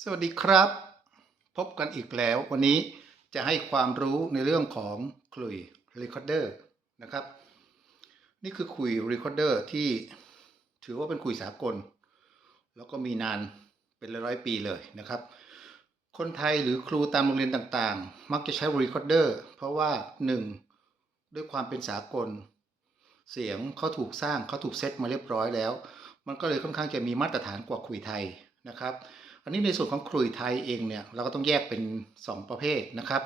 สวัสดีครับ พบกันอีกแล้ววันนี้จะให้ความรู้ในเรื่องของขลุ่ย Recorder นะครับ นี่คือขลุ่ย Recorder ที่ถือว่าเป็นขลุยสากล แล้วก็มีนานเป็นร้อยปีเลยนะครับ คนไทยหรือครูตามโรงเรียนต่างๆ มักจะใช้ Recorder เพราะว่า 1. ด้วยความเป็นสากล เสียงเขาถูกสร้างเขาถูกเซตมาเรียบร้อยแล้ว มันก็เลยค่อนข้างจะมีมาตรฐานกว่าขลุยไทยนะครับ อันนี้ในส่วนของขลุ่ยไทยเองเนี่ยเราก็ต้องแยกเป็น 2 ประเภทนะครับ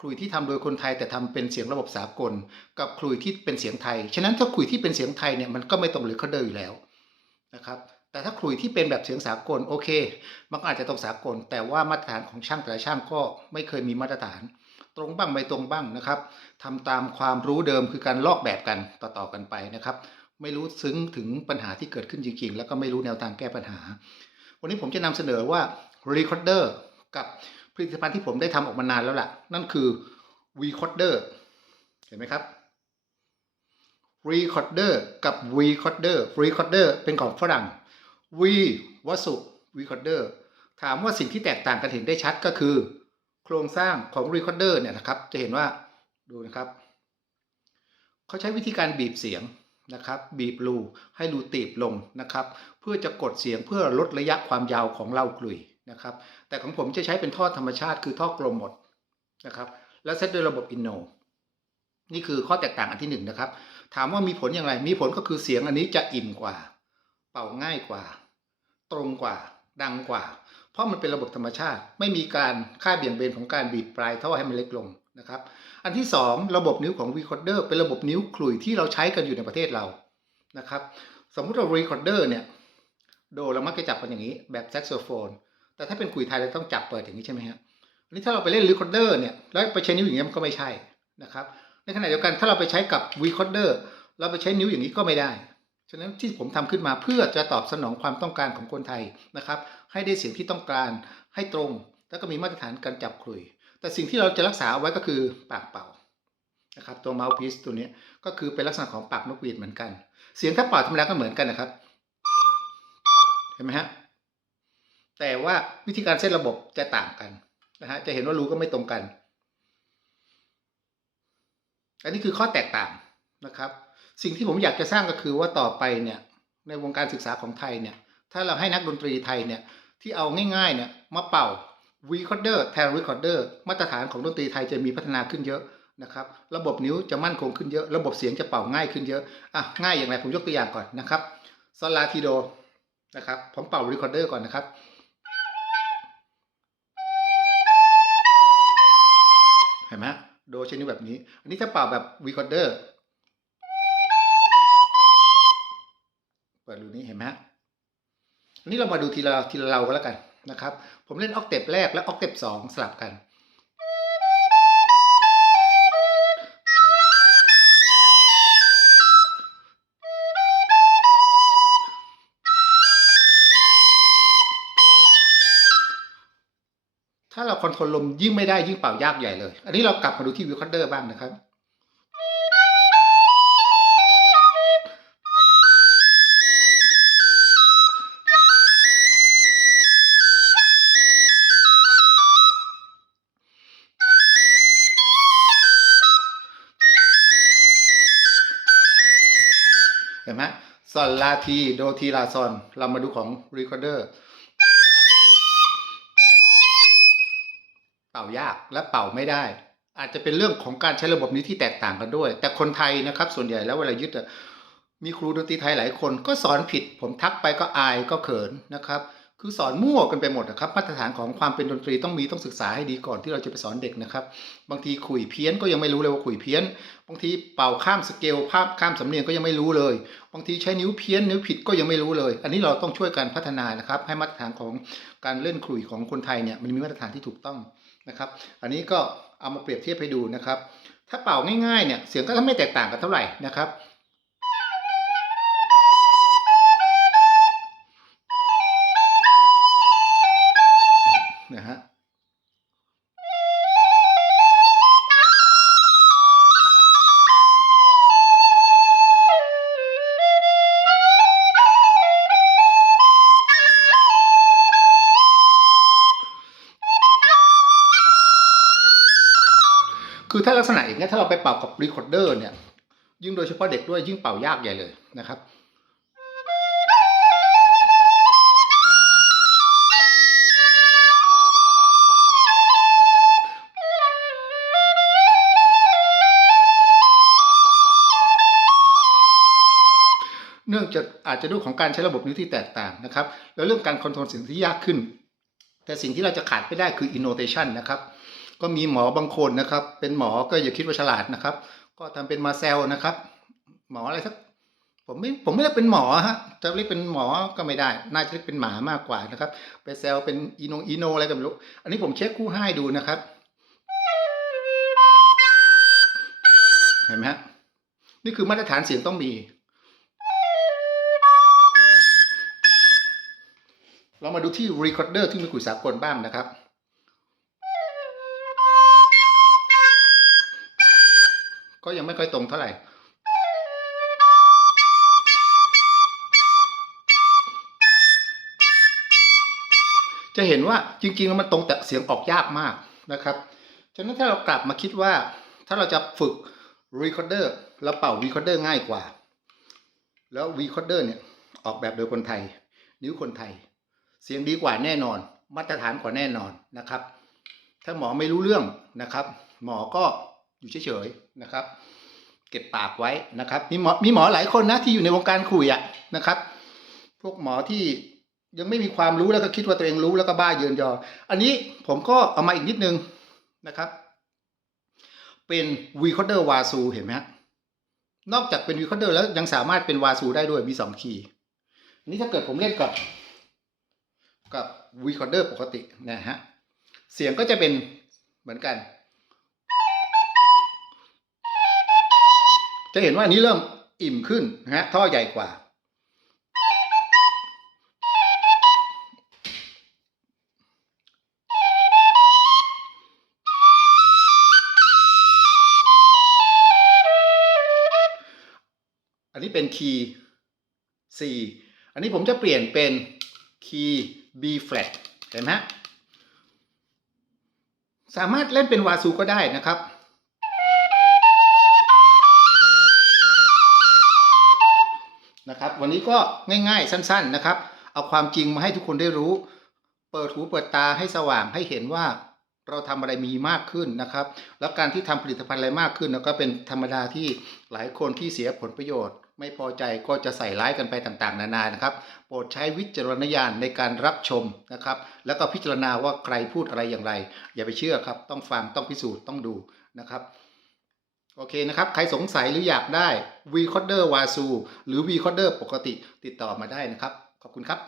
ขลุ่ยที่ทำโดยคนไทยแต่ทำเป็นเสียงระบบสากล กับขลุ่ยที่เป็นเสียงไทย ฉะนั้นถ้าขลุ่ยที่เป็นเสียงไทยเนี่ยมันก็ไม่ตรงเรคคอร์เดอร์อยู่แล้วนะครับ แต่ถ้าขลุ่ยที่เป็นแบบเสียงสากลโอเค มันก็อาจจะตรงสากล แต่ว่ามาตรฐานของช่างแต่ละช่างก็ไม่เคยมีมาตรฐาน ตรงบ้างไม่ตรงบ้างนะครับทำตามความรู้เดิมคือการลอกแบบกันต่อๆกันไปนะครับ ไม่รู้ซึ้งถึงปัญหาที่เกิดขึ้นจริงๆ แล้วก็ไม่รู้แนวทางแก้ปัญหา วันนี้ผมจะนำเสนอว่า Recorder กับผลิตภัณฑ์ที่ผมได้ทำออกมานานแล้วล่ะ นั่นคือ Vcoder เห็นไหมครับ Recorder กับ Vcoder Recorder เป็นของฝรั่ง V วัสดุ Vcoder ถามว่าสิ่งที่แตกต่างกันเห็นได้ชัดก็คือ โครงสร้างของ Recorder เนี่ยนะครับ จะเห็นว่าดูนะครับ เขาใช้วิธีการบีบเสียง นะครับ บีบรูให้รูตีบลงนะครับ เพื่อจะกดเสียงเพื่อลดระยะความยาวของเหล่ากลุยนะครับ แต่ของผมจะใช้เป็นท่อธรรมชาติคือท่อกลมหมดนะครับ แล้วเซตด้วยระบบอินโนนี่คือข้อแตกต่างอันที่หนึ่งนะครับ ถามว่ามีผลอย่างไร มีผลก็คือเสียงอันนี้จะอิ่มกว่า เป่าง่ายกว่า ตรงกว่า ดังกว่า เพราะมันเป็นระบบธรรมชาติ ไม่มีการค่าเบี่ยงเบนของการบีบปลายท่อให้มันเล็กลง นะครับ อันที่ 2 ระบบนิ้วของ Recorder เป็นระบบนิ้วขลุ่ยที่เราใช้กันอยู่ในประเทศเรานะครับสมมุติเรา Recorder เนี่ยโดเรามักจะจับกันอย่างนี้แบบแซกโซโฟน แต่ถ้าเป็นขลุ่ยไทยเราต้องจับเปิดอย่างนี้ใช่ไหมฮะอันนี้ถ้าเราไปเล่น Recorder เนี่ยแล้วไปใช้นิ้วอย่างนี้มันก็ไม่ใช่นะครับในขณะเดียวกันถ้าเราไปใช้กับ Recorder เราไปใช้นิ้วอย่างนี้ก็ไม่ได้ฉะนั้นที่ผมทำขึ้นมาเพื่อจะตอบสนองความต้องการของคนไทยนะครับ ให้ได้เสียงที่ต้องการให้ตรง แล้วก็มีมาตรฐานการจับขลุ่ย แต่สิ่งที่เราจะรักษาไว้ก็คือปากเป่านะครับตัว mouthpiece ตัวนี้ก็คือเป็นลักษณะของปากนกหวีดเหมือนกัน เสียงถ้าเป่าธรรมดาก็เหมือนกันนะครับ เห็นไหมฮะแต่ว่าวิธีการเซตระบบจะต่างกันนะฮะจะเห็นว่ารูก็ไม่ตรงกัน อันนี้คือข้อแตกต่างนะครับ สิ่งที่ผมอยากจะสร้างก็คือว่าต่อไปเนี่ยในวงการศึกษาของไทยเนี่ยถ้าเราให้นักดนตรีไทยเนี่ยที่เอาง่ายๆเนี่ยมาเป่า Recorder แทน Recorder มาตรฐานของดนตรีไทยจะมีพัฒนาขึ้นเยอะนะครับ ระบบนิ้วจะมั่นคงขึ้นเยอะ ระบบเสียงจะเป่าง่ายขึ้นเยอะ อะ ง่ายอย่างไรผมยกตัวอย่างก่อนนะครับซอลาทีโดนะครับ ผมเป่า Recorder ก่อนนะครับ เห็นไหมโดใช้นิ้วแบบนี้ อันนี้ถ้าเป่าแบบ Recorder เปิดรูนี้เห็นไหมอันนี้เรามาดูทีละทีละเราก็แล้วกัน นะครับ ผมเล่นออกเทปแรกและออกเทปสองสลับกัน ถ้าเราคอนโทรลลมยิ่งไม่ได้ยิ่งเป่ายากใหญ่เลย อันนี้เรากลับมาดูที่วิวคอร์เดอร์บ้างนะครับ เห็นไหมซอนลาทีโดทีลาซอน เรามาดูของรีคอร์เดอร์เป่ายากและเป่าไม่ได้ อาจจะเป็นเรื่องของการใช้ระบบนี้ที่แตกต่างกันด้วย แต่คนไทยนะครับ ส่วนใหญ่แล้วเวลายึดมีครูดนตรีไทยหลายคนก็สอนผิด ผมทักไปก็อายก็เขินนะครับ คือสอนมั่วกันไปหมดนะครับ มาตรฐานของความเป็นดนตรีต้องมีต้องศึกษาให้ดีก่อนที่เราจะไปสอนเด็กนะครับ บางทีขุยเพี้ยนก็ยังไม่รู้เลยว่าขุยเพี้ยน บางทีเป่าข้ามสเกลภาพข้ามสำเนียงก็ยังไม่รู้เลย บางทีใช้นิ้วเพี้ยนนิ้วผิดก็ยังไม่รู้เลย อันนี้เราต้องช่วยกันพัฒนานะครับ ให้มาตรฐานของการเล่นขลุ่ยของคนไทยเนี่ยมันมีมาตรฐานที่ถูกต้องนะครับ อันนี้ก็เอามาเปรียบเทียบให้ดูนะครับ ถ้าเป่าง่ายๆเนี่ยเสียงก็ไม่แตกต่างกันเท่าไหร่นะครับ ถ้าลักษณะอย่างเงี้ยถ้าเราไปเป่ากับรีคอร์เดอร์เนี่ย ยิ่งโดยเฉพาะเด็กด้วยยิ่งเป่ายากใหญ่เลยนะครับเนื่องจากอาจจะด้วยของการใช้ระบบนิ้วที่แตกต่างนะครับ แล้วเรื่องการคอนโทรลเสียงที่ยากขึ้น แต่สิ่งที่เราจะขาดไม่ได้คือ innotation นะครับ ก็มีหมอบางคนนะครับ เป็นหมอก็อย่าคิดว่าฉลาดนะครับ ก็ทำเป็นมาเซลนะครับ หมออะไรสักผมไม่ผมไม่ได้เป็นหมอฮะจะเรียกเป็นหมอก็ไม่ได้ น่าจะเรียกเป็นหมามากกว่านะครับ ไปเซลเป็นอีโนอีโนอะไรก็ไม่รู้ อันนี้ผมเช็คคู่ให้ดูนะครับ เห็นไหมฮะนี่คือมาตรฐานเสียงต้องมี เรามาดูที่ recorder ที่มีกุยสากลบ้างนะครับ ก็ยังไม่ค่อยตรงเท่าไหร่ จะเห็นว่าจริงๆแล้วมันตรงแต่เสียงออกยากมากนะครับ ฉะนั้นถ้าเรากลับมาคิดว่า ถ้าเราจะฝึก recorder เราเป่า recorder ง่ายกว่า แล้ว recorder เนี่ยออกแบบโดยคนไทย นิ้วคนไทย เสียงดีกว่าแน่นอน มาตรฐานกว่าแน่นอนนะครับ ถ้าหมอไม่รู้เรื่องนะครับ หมอก็ อยู่เฉยๆนะครับ เก็บปากไว้นะครับมีหมอมีหมอหลายคนนะที่อยู่ในวงการคุยอะนะครับ พวกหมอที่ยังไม่มีความรู้แล้วก็คิดว่าตัวเองรู้แล้วก็บ้าเยินยอ อันนี้ผมก็เอามาอีกนิดนึงนะครับ เป็นวีคอเดอร์วาซูเห็นไหมฮะนอกจากเป็นวีคอเดอร์แล้วยังสามารถเป็นวาซูได้ด้วยมีสองคีย์อันนี้ถ้าเกิดผมเล่นกับกับวีคอเดอร์ปกตินะฮะเสียงก็จะเป็นเหมือนกัน จะเห็นว่านี้เริ่มอิ่มขึ้นนะฮะท่อใหญ่กว่า อันนี้เป็นคีย์ C อันนี้ผมจะเปลี่ยนเป็นคีย์ B flat เห็นไหมสามารถเล่นเป็นวาซูก็ได้นะครับ นะครับ วันนี้ก็ง่ายๆสั้น ๆนะครับ เอาความจริงมาให้ทุกคนได้รู้ เปิดหูเปิดตาให้สว่างให้เห็นว่าเราทำอะไรมีมากขึ้นนะครับ แล้วการที่ทำผลิตภัณฑ์อะไรมากขึ้นก็เป็นธรรมดาที่หลายคนที่เสียผลประโยชน์ ไม่พอใจก็จะใส่ร้ายกันไปต่างๆ นานานะครับ โปรดใช้วิจารณญาณในการรับชมนะครับ แล้วก็พิจารณาว่าใครพูดอะไรอย่างไร อย่าไปเชื่อครับ ต้องฟังต้องพิสูจน์ต้องดูนะครับ โอเคนะครับ ใครสงสัยหรืออยากได้ v c o d e r Wasu หรือ v c o d e r ปกติติดต่อมาได้นะครับ ขอบคุณครับ